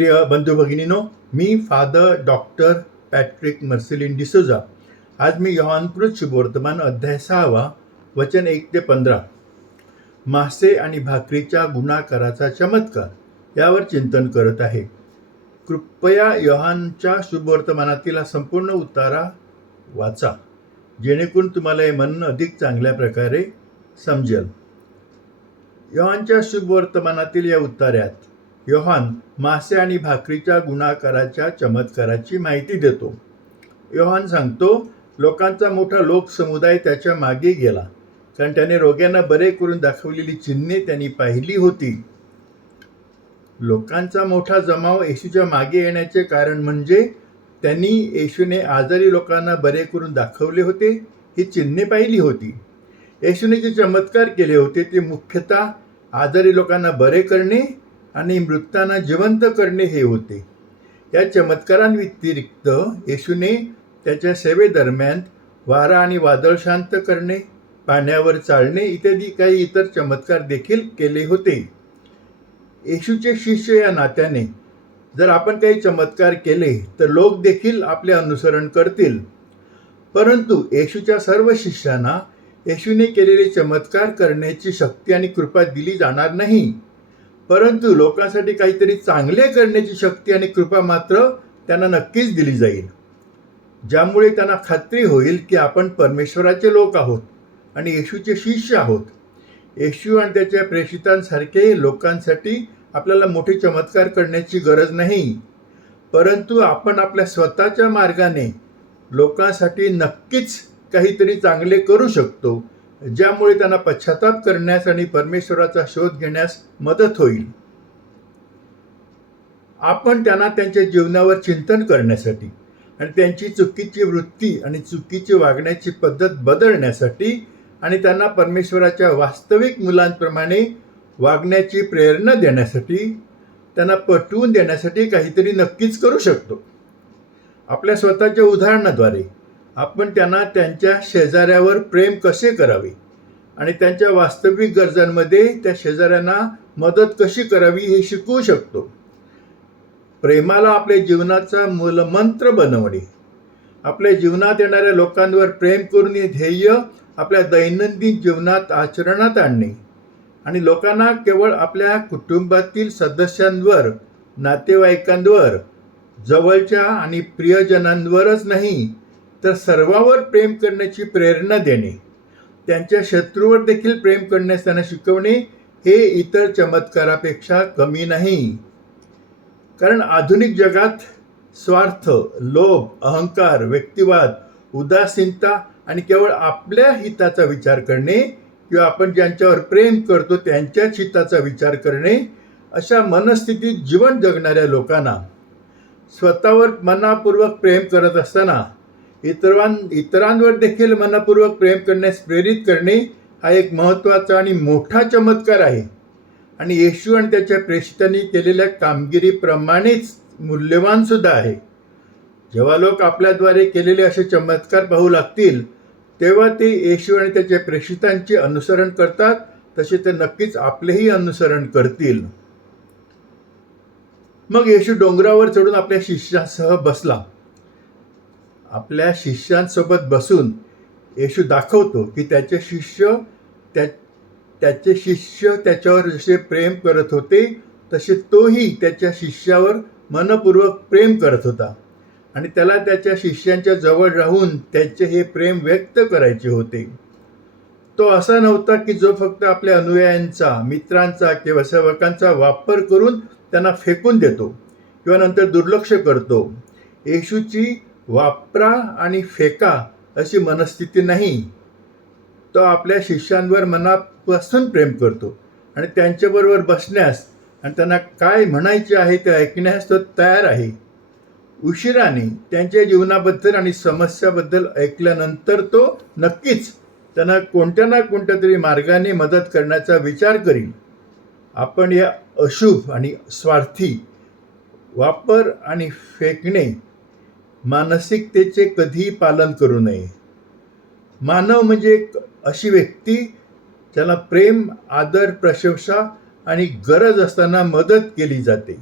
प्रिय बंधू भगिनीनो मी father doctor Patrick Marcellin D'Souza आज मी योहानकृत शुभवर्तमान अध्याय सहावा वचन एक ते पंधरा. मासे आणि भाकरीच्या गुणाकाराचा चमत्कार यावर चिंतन करत आहे. कृपया योहानच्या शुभवर्तमानातील हा संपूर्ण उतारा वाचा जेणेकरून तुम्हाला हे म्हणणं अधिक चांगल्या प्रकारे समजेल. योहानच्या शुभवर्तमानातील या उतार्यात योहान मासे आणि भाकरीच्या गुणाकाराच्या चमत्काराची माहिती देतो. योहान सांगतो लोकांचा मोठा लोकसमुदाय त्याच्यामागे गेला. कारण त्याने रोग्यांना बरे करून दाखवलेली चिन्हे त्यांनी पाहिली होती. लोकांचा मोठा जमाव येशूच्या मागे येण्याचे कारण म्हणजे त्यांनी येशूने आजारी लोकांना बरे करून दाखवले होते ही चिन्हे पाहिली होती. येशूने जे चमत्कार केले होते ते मुख्यतः आजारी लोकांना बरे करणे आणि मृतांना जिवंत करणे हे होते. या चमत्कारांव्यतिरिक्त येशूने त्याच्या सेवेदरम्यान वारा आणि वादळ शांत करणे पाण्यावर चालणे इत्यादी काही इतर चमत्कार देखील केले होते. येशूचे शिष्य या नात्याने जर आपण काही चमत्कार केले तर लोक देखील आपले अनुसरण करतील. परंतु येशूच्या सर्व शिष्यांना येशूने केलेले चमत्कार करण्याची शक्ती आणि कृपा दिली जाणार नाही. परंतु लोकांसाठी काहीतरी चांगले करण्याची शक्ती आणि कृपा मात्र त्यांना नक्कीच दिली जाईल. ज्यामुळे त्यांना खात्री होईल की आपण परमेश्वराचे लोक आहोत आणि येशूचे शिष्य आहोत. येशू आणि त्याच्या प्रेषितांसारखे लोकांसाठी आपल्याला मोठे चमत्कार करण्याची गरज नाही. परंतु आपण आपल्या स्वतःच्या मार्गाने लोकांसाठी नक्कीच काहीतरी चांगले करू शकतो. ज्यामुळे त्यांना पश्चाताप करण्यास आणि परमेश्वराचा शोध घेण्यास मदत होईल. आपण त्यांना त्यांच्या जीवनावर चिंतन करण्यासाठी आणि त्यांची चुकीची वृत्ती आणि चुकीची वागण्याची पद्धत बदलण्यासाठी आणि त्यांना परमेश्वराच्या वास्तविक मुलांप्रमाणे वागण्याची प्रेरणा देण्यासाठी त्यांना पटवून देण्यासाठी काहीतरी नक्कीच करू शकतो. आपल्या स्वतःच्या उदाहरणाद्वारे आपण त्यांना त्यांच्या शेजाऱ्यावर प्रेम कसे करावे? आणि त्यांच्या वास्तविक गरजांमध्ये त्या शेजाऱ्यांना मदत कशी करावी हे शिकवू शकतो. प्रेमाला आपल्या जीवनाचा मूलमंत्र बनवणे. आपल्या जीवनात येणाऱ्या लोकांवर प्रेम करून हे ध्येय आपल्या दैनंदिन जीवनात आचरणात आणणे. आणि लोकांना केवळ आपल्या कुटुंबातील सदस्यांवर नातेवाईकांवर जवळच्या आणि प्रियजनांवरच नाही तर सर्वावर प्रेम करण्याची प्रेरणा देणे त्यांच्या शत्रूवर देखील प्रेम करण्यास त्यांना शिकवणे हे इतर चमत्कारापेक्षा कमी नाही. कारण आधुनिक जगात स्वार्थ लोभ अहंकार व्यक्तिवाद उदासीनता आणि केवळ आपल्या हिताचा विचार करणे किंवा आपण ज्यांच्यावर प्रेम करतो त्यांच्याच हिताचा विचार करणे अशा मनस्थितीत जीवन जगणाऱ्या लोकांना स्वतःवर मनापूर्वक प्रेम करत असताना इतरां इतरांवर देखील मनपूर्वक प्रेम करण्यास प्रेरित करणे हा एक महत्त्वाचा आणि मोठा चमत्कार आहे. आणि येशू आणि त्याच्या प्रेषितांनी केलेल्या कामगिरीप्रमाणेच मूल्यवान सुद्धा आहे. जेव्हा लोक आपल्याद्वारे केलेले असे चमत्कार पाहू लागतील तेव्हा ते येशू आणि त्याच्या प्रेषितांचे अनुसरण करतात तसे ते नक्कीच आपलेही अनुसरण करतील. मग येशू डोंगरावर चढून आपल्या शिष्यासह बसला. आपल्या शिष्यांसोबत बसून येशू दाखवतो की त्याचे शिष्य त्या त्याचे शिष्य त्याच्यावर जसे प्रेम करत होते तसे तोही त्याच्या शिष्यावर मनपूर्वक प्रेम करत होता. आणि त्याला त्याच्या शिष्यांच्या जवळ राहून त्याचे हे प्रेम व्यक्त करायचे होते. तो असा नव्हता की जो फक्त आपल्या अनुयायांचा मित्रांचा किंवा सेवकांचा वापर करून त्यांना फेकून देतो किंवा नंतर दुर्लक्ष करतो. येशूची वापरा आणि फेका अशी मनस्थिती नाही. तो आपल्या शिष्यांवर मनापासून प्रेम करतो आणि त्यांच्याबरोबर बसण्यास आणि त्यांना काय म्हणायचे आहे ते ऐकण्यास तो तयार आहे. उशिराने त्यांच्या जीवनाबद्दल आणि समस्याबद्दल ऐकल्यानंतर तो नक्कीच त्यांना कोणत्या ना कोणत्या तरी मार्गाने मदत करण्याचा विचार करील. आपण या अशुभ आणि स्वार्थी वापर आणि फेकणे मानसिकतेचे कधीही पालन करू नये. मानव म्हणजे एक अशी व्यक्ती ज्याला प्रेम आदर प्रशंसा आणि गरज असताना मदत केली जाते.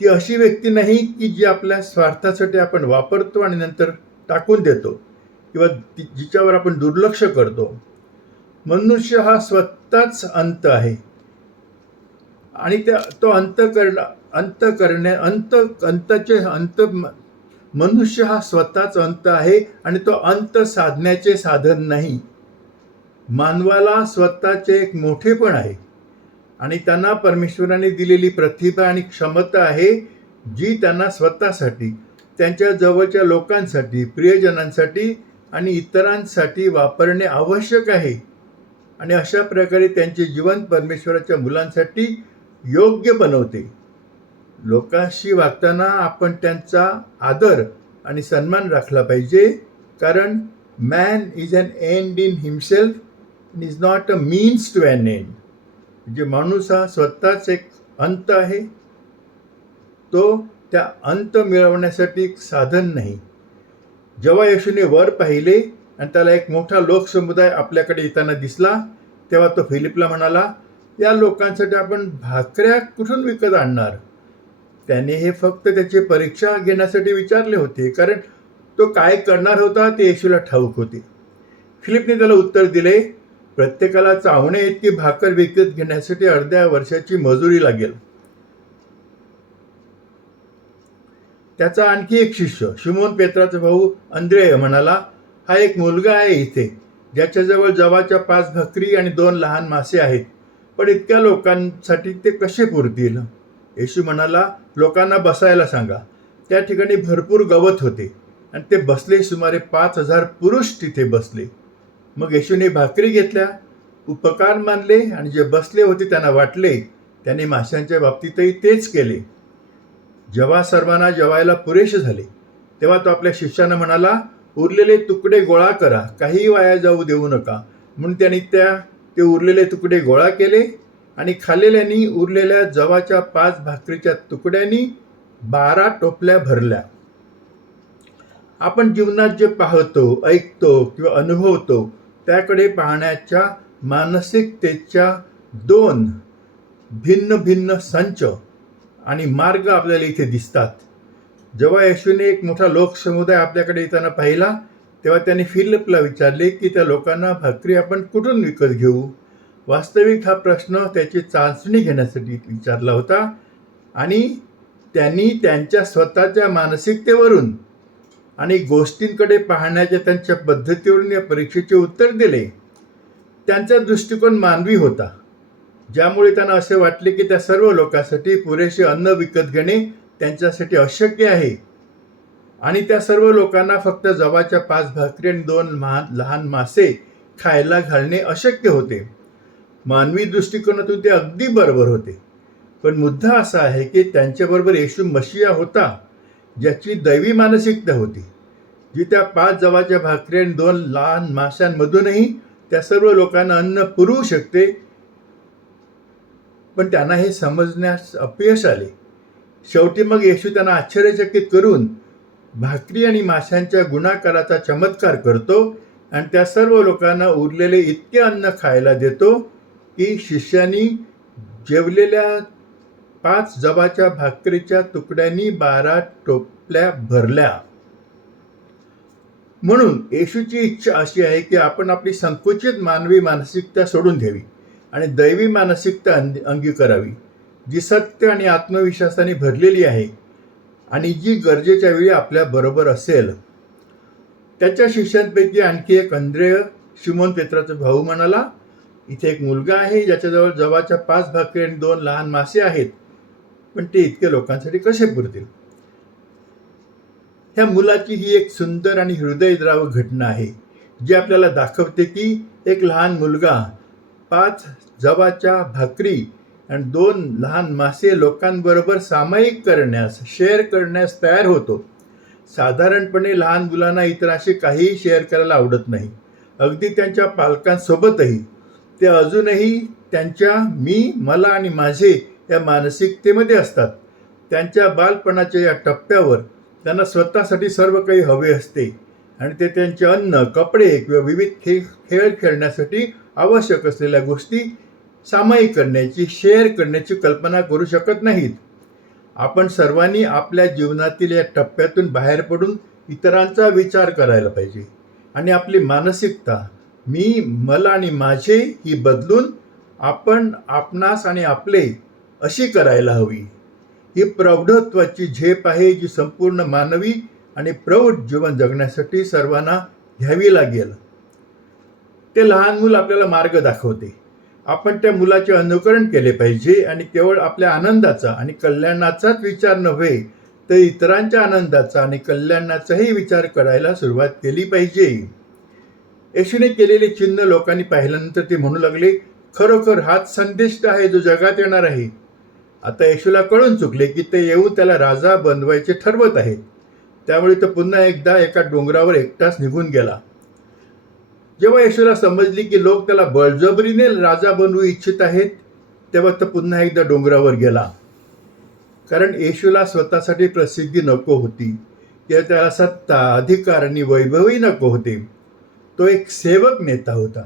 ती अशी व्यक्ती नाही की जी आपल्या स्वार्थासाठी आपण वापरतो आणि नंतर टाकून देतो किंवा जिच्यावर आपण दुर्लक्ष करतो. मनुष्य हा स्वतःच अंत आहे. आणि त्या तो अंत करणं अंत करण्या अंत अंताचे अंत म- मनुष्य हा स्वतःच अंत आहे आणि तो अंत साधण्याचे साधन नाही. मानवाला स्वतःचे एक मोठेपण आहे. आणि त्यांना परमेश्वराने दिलेली प्रतिभा आणि क्षमता आहे जी त्यांना स्वतःसाठी त्यांच्या जवळच्या लोकांसाठी प्रियजनांसाठी आणि इतरांसाठी वापरणे आवश्यक आहे. आणि अशा प्रकारे त्यांचे जीवन परमेश्वराच्या मुलांसाठी योग्य बनवते. लोकांशी वागताना आपण त्यांचा आदर आणि सन्मान राखला पाहिजे कारण man is an end in himself is not a means to an end म्हणजे माणूस हा स्वतःच एक अंत आहे. तो त्या अंत मिळवण्यासाठी एक साधन नाही. जेव्हा येशूने वर पाहिले आणि त्याला एक मोठा लोकसमुदाय आपल्याकडे येताना दिसला तेव्हा तो फिलिपला म्हणाला या लोकांसाठी आपण भाकऱ्या कुठून विकत आणणार? त्याने हे फक्त त्याची परीक्षा घेण्यासाठी विचारले होते कारण तो काय करणार होता ते येशूला ठाऊक होते. फिलिपने त्याला उत्तर दिले प्रत्येकाला चावणे इतकी भाकर विकत घेण्यासाठी अर्ध्या वर्षाची मजुरी लागेल. त्याचा आणखी एक शिष्य शिमोन पेत्राचा भाऊ अंद्रेय म्हणाला हा एक मुलगा आहे इथे ज्याच्याजवळ जवाच्या पाच भाकरी आणि दोन लहान मासे आहेत पण इतक्या लोकांसाठी ते कसे पुरतील? येशू म्हणाला लोकांना बसायला सांगा. त्या ठिकाणी भरपूर गवत होते आणि ते बसले सुमारे पाच हजार पुरुष तिथे बसले. मग येशूने भाकरी घेतल्या उपकार मानले आणि जे बसले होते त्यांना वाटले त्याने माशांच्या बाबतीतही तेच केले. जेव्हा सर्वांना जेवायला पुरेसे झाले तेव्हा तो आपल्या शिष्यानं म्हणाला उरलेले तुकडे गोळा करा काही वाया जाऊ देऊ नका. म्हणून त्यांनी त्या ते उरलेले तुकडे गोळा केले आणि खाल्लेल्यांनी उरलेल्या जवाच्या पाच भाकरीच्या तुकड्यांनी बारा टोपल्या भरल्या. आपण जीवनात जे पाहतो ऐकतो किंवा अनुभवतो त्याकडे पाहण्याच्या मानसिकतेच्या दोन भिन्न भिन्न संच आणि मार्ग आपल्याला इथे दिसतात. जेव्हा येशूने एक मोठा लोकसमुदाय आपल्याकडे येताना पाहिला तेव्हा त्यांनी फिलिपला विचारले की त्या लोकांना भाकरी आपण कुठून विकत घेऊ? वास्तविक हा प्रश्न त्याची चाचणी घेण्यासाठी विचारला होता आणि त्यांनी त्यांच्या स्वतःच्या मानसिकतेवरून आणि गोष्टींकडे पाहण्याच्या त्यांच्या पद्धतीवरून या परीक्षेचे उत्तर दिले. त्यांचा दृष्टिकोन मानवी होता. ज्यामुळे त्यांना असे वाटले की त्या सर्व लोकांसाठी पुरेसे अन्न विकत घेणे त्यांच्यासाठी अशक्य आहे. आणि त्या सर्व लोकांना फक्त जवाच्या पाच भाकरी आणि दोन लहान लहान मासे खायला घालणे अशक्य होते. मानवी दृष्टिकोनातून ते अगदी बरोबर होते. पण मुद्दा असा आहे की त्यांच्याबरोबर येशू मशिया होता ज्याची दैवी मानसिकता होती जी त्या पाच जवाच्या भाकरी आणि दोन लहान माशांमधूनही त्या सर्व लोकांना अन्न पुरवू शकते. पण त्यांना हे समजण्यास अपयश आले. शेवटी मग येशू त्यांना आश्चर्यचकित करून भाकरी आणि माशांच्या गुणाकाराचा चमत्कार करतो आणि त्या सर्व लोकांना उरलेले इतके अन्न खायला देतो की शिष्यांनी जेवलेल्या पाच जबाच्या भाकरीच्या तुकड्यांनी बारा टोपल्या भरल्या. म्हणून येशूची इच्छा अशी आहे की आपण आपली संकुचित मानवी मानसिकता सोडून द्यावी आणि दैवी मानसिकता अंगी अंगीकारावी जी सत्य आणि आत्मविश्वासाने भरलेली आहे आणि जी गरजेच्या वेळी आपल्या बरोबर असेल. त्याच्या शिष्यांपैकी आणखी एक अंद्रेय शिमोन पेत्राचा भाऊ म्हणाला इथे एक मुलगा आहे ज्याच्याजवळ जवाच्या पाच भाकरी आणि दोन लहान मासे आहेत. पण ते इतके लोकांसाठी कसे पुरतील? ह्या मुलाची ही एक सुंदर आणि हृदयद्राव घटना आहे जी आपल्याला दाखवते की एक लहान मुलगा पाच जवाच्या भाकरी आणि दोन लहान मासे लोकांबरोबर सामायिक करण्यास शेअर करण्यास तयार होतो. साधारणपणे लहान मुलांना इतरांशी काहीही शेअर करायला आवडत नाही. अगदी त्यांच्या पालकांसोबतही ते अजूनही त्यांच्या मी मला आणि माझे या मानसिकतेमध्ये असतात. त्यांच्या बालपणाच्या या टप्प्यावर त्यांना स्वतःसाठी सर्व काही हवे असते आणि ते त्यांचे अन्न कपडे किंवा विविध खेळ खेळ खेळण्यासाठी आवश्यक असलेल्या गोष्टी सामायिक करण्याची शेअर करण्याची कल्पना करू शकत नाहीत. आपण सर्वांनी आपल्या जीवनातील या टप्प्यातून बाहेर पडून इतरांचा विचार करायला पाहिजे आणि आपली मानसिकता मी मला आणि माझे ही बदलून आपण आपणास आणि आपले अशी करायला हवी. ही प्रौढत्वाची झेप आहे जी संपूर्ण मानवी आणि प्रौढ जीवन जगण्यासाठी सर्वांना घ्यावी लागेल. ते लहान मूल आपल्याला मार्ग दाखवते. आपण त्या मुलाचे अनुकरण केले पाहिजे आणि केवळ आपल्या आनंदाचा आणि कल्याणाचाच विचार नव्हे तर इतरांच्या आनंदाचा आणि कल्याणाचाही विचार करायला सुरुवात केली पाहिजे. येशूने केलेले चिन्ह लोकांनी पाहिल्यानंतर ते म्हणू लागले खरोखर हाच संदिष्ट आहे जो जगात येणार आहे. आता येशूला कळून चुकले की ते येऊन त्याला राजा बनवायचे ठरवत आहेत. त्यामुळे तो पुन्हा एकदा एका डोंगरावर एकटाच निघून गेला. जेव्हा येशूला समजली की लोक त्याला बळजबरीने राजा बनवू इच्छित आहेत तेव्हा तो पुन्हा एकदा डोंगरावर गेला. कारण येशूला स्वतःसाठी प्रसिद्धी नको होती. किंवा त्याला सत्ता अधिकार आणि वैभवही नको होते. तो एक सेवक नेता होता.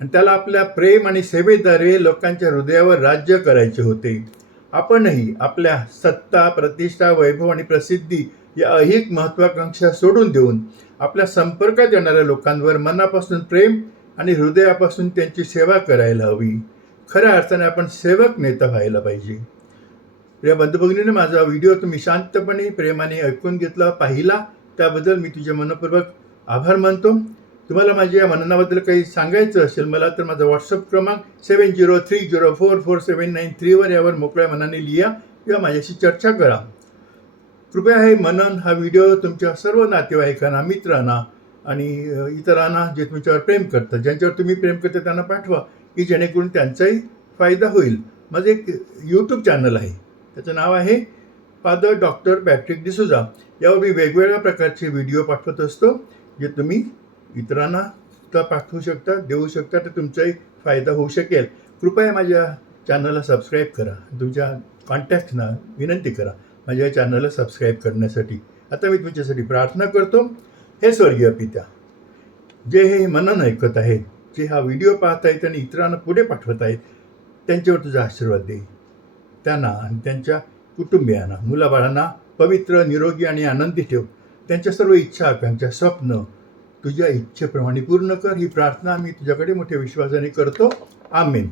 आणि त्याला आपल्या प्रेम आणि सेवेद्वारे लोकांच्या हृदयावर राज्य करायचे होते. आपणही आपल्या सत्ता प्रतिष्ठा वैभव आणि प्रसिद्धी या अहिक महत्वाकांक्षा सोडून देऊन आपल्या संपर्कात येणाऱ्या लोकांवर मनापासून प्रेम आणि हृदयापासून त्यांची सेवा करायला हवी. खऱ्या अर्थाने आपण सेवक नेता व्हायला पाहिजे. प्रिय बंधुभगिनीने माझा व्हिडिओ तुम्ही शांतपणे प्रेमाने ऐकून घेतला पाहिला त्याबद्दल मी तुझे मनपूर्वक आभार मानतो. तुम्हाला माझ्या या मननाबद्दल काही सांगायचं असेल मला तर माझा व्हॉट्सअप क्रमांक seven zero three zero four four seven nine थ्रीवर यावर मोकळ्या मनाने लिहा किंवा माझ्याशी चर्चा करा. कृपया हे मनन हा व्हिडिओ तुमच्या सर्व नातेवाईकांना मित्रांना आणि इतरांना जे तुमच्यावर प्रेम करतात ज्यांच्यावर तुम्ही प्रेम करता त्यांना पाठवा की जेणेकरून त्यांचाही फायदा होईल. माझं एक यूट्यूब चॅनल आहे. त्याचं नाव आहे फादर डॉक्टर पॅट्रिक डिसुजा यावर मी वेगवेगळ्या प्रकारचे व्हिडिओ पाठवत असतो जे तुम्ही इतरांना सुद्धा पाठवू शकता देऊ शकता तर तुमचाही फायदा होऊ शकेल. कृपया माझ्या चॅनलला सबस्क्राईब करा. तुमच्या कॉन्टॅक्टना विनंती करा. माझ्या चॅनलला सबस्क्राईब करण्यासाठी. आता मी तुमच्यासाठी प्रार्थना करतो. हे स्वर्गीय पित्या जे हे मनन ऐकत आहेत जे हा व्हिडिओ पाहत आहेत आणि इतरांना पुढे पाठवत आहेत त्यांच्यावर तुझा आशीर्वाद दे. त्यांना आणि त्यांच्या कुटुंबियांना मुलाबाळांना पवित्र निरोगी आणि आनंदी ठेव. त्यांच्या सर्व इच्छा आकांक्षा स्वप्न तुझ्या इच्छेप्रमाणे पूर्ण कर. ही प्रार्थना मी तुझ्याकडे मोठ्या विश्वासाने करतो. आमेन.